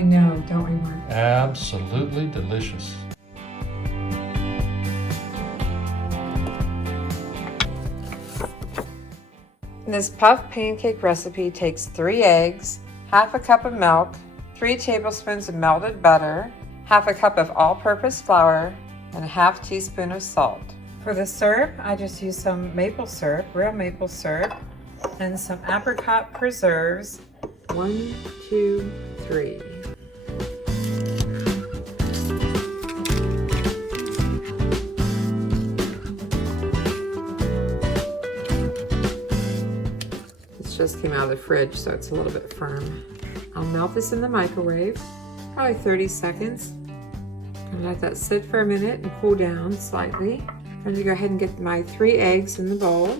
We know, don't we, Mark? Absolutely delicious. This puff pancake recipe takes 3 eggs, half a cup of milk, 3 tablespoons of melted butter, half a cup of all-purpose flour, and a half teaspoon of salt. For the syrup, I just use some maple syrup, real maple syrup, and some apricot preserves. 1, 2, 3. This just came out of the fridge, so it's a little bit firm. I'll melt this in the microwave, probably 30 seconds. And let that sit for a minute and cool down slightly. I'm going to go ahead and get my 3 eggs in the bowl.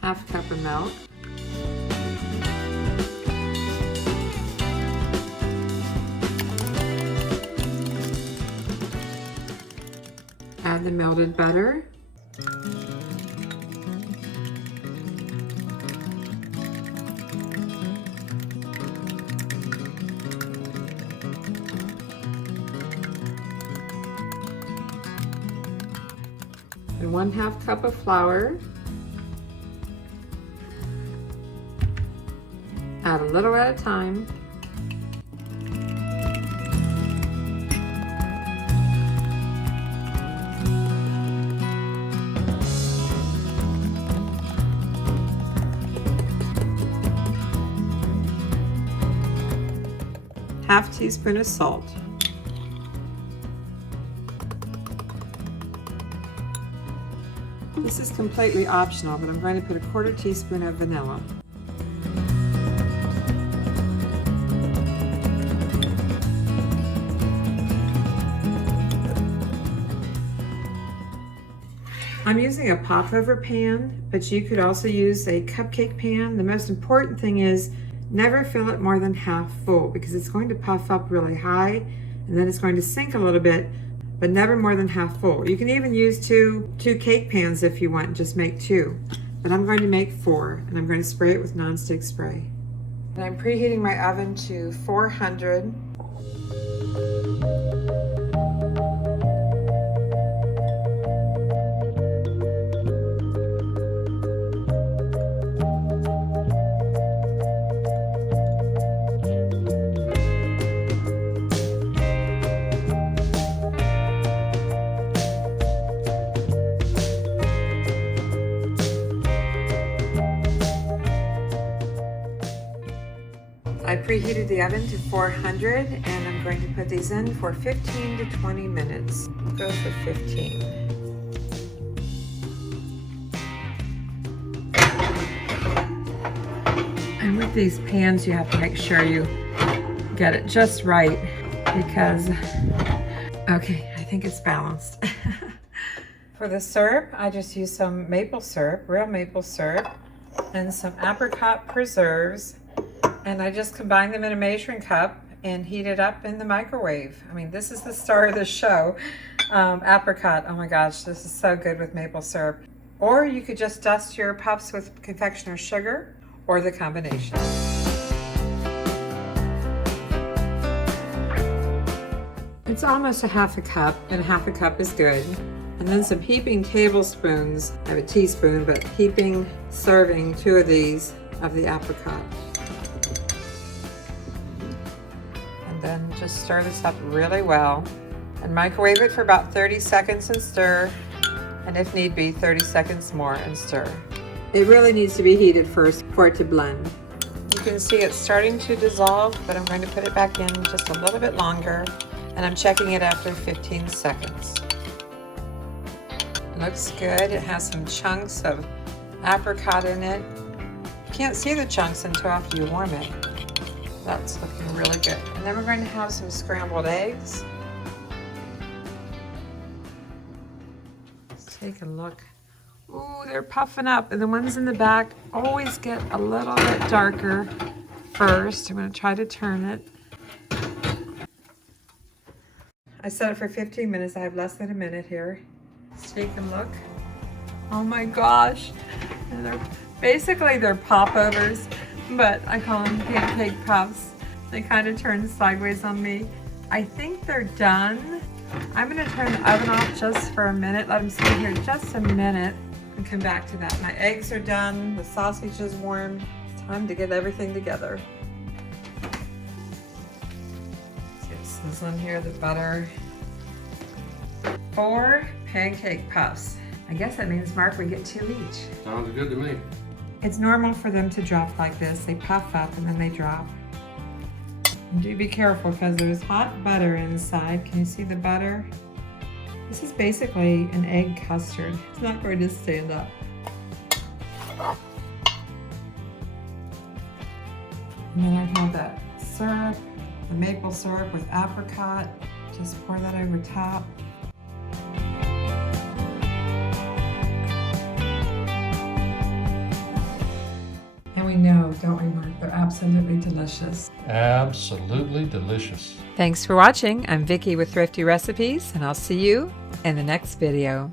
Half a cup of milk. Add the melted butter. And 1/2 cup of flour. Add a little at a time. Half teaspoon of salt. This is completely optional, but I'm going to put a 1/4 teaspoon of vanilla. I'm using a Popover pan, but you could also use a cupcake pan. The most important thing is never fill it more than half full because it's going to puff up really high and then it's going to sink a little bit, but never more than half full. You can even use two cake pans if you want, just make 2. But I'm going to make 4 and I'm going to spray it with nonstick spray. And I'm preheating my oven to 400. I preheated the oven to 400 and I'm going to put these in for 15 to 20 minutes. I'll go for 15. And with these pans, you have to make sure you get it just right because, okay, I think it's balanced. For the syrup, I just use some maple syrup, real maple syrup, and some apricot preserves. And I just combine them in a measuring cup and heat it up in the microwave. I mean, this is the star of the show. Apricot, oh my gosh, this is so good with maple syrup. Or you could just dust your puffs with confectioner's sugar or the combination. It's almost a 1/2 cup, and a 1/2 cup is good. And then some heaping tablespoons, I have a teaspoon, but heaping serving 2 of these of the apricot. Then just stir this up really well and microwave it for about 30 seconds and stir, and if need be 30 seconds more and stir. It really needs to be heated first for it to blend. You can see it's starting to dissolve, but I'm going to put it back in just a little bit longer, and I'm checking it after 15 seconds. It looks good. It has some chunks of apricot in it. You can't see the chunks until after you warm it. That's looking really good. And then we're going to have some scrambled eggs. Take a look. Ooh, they're puffing up, and the ones in the back always get a little bit darker first. I'm going to try to turn it. I set it for 15 minutes. I have less than a minute here. Let's take a look. Oh my gosh. And they're popovers, but I call them pancake puffs. They kind of turn sideways on me. I think they're done. I'm going to turn the oven off just for a minute. Let them sit here just a minute and come back to that. My eggs are done. The sausage is warm. Time to get everything together. Let's get sizzling here, the butter. 4 pancake puffs. I guess that means, Mark, we get 2 each. Sounds good to me. It's normal for them to drop like this. They puff up and then they drop. And do be careful because there's hot butter inside. Can you see the butter? This is basically an egg custard. It's not going to stand up. And then I have that syrup, the maple syrup with apricot. Just pour that over top. And we know, don't we, Mark? They're absolutely delicious. Absolutely delicious. Thanks for watching. I'm Vicki with Thrifty Recipes, and I'll see you in the next video.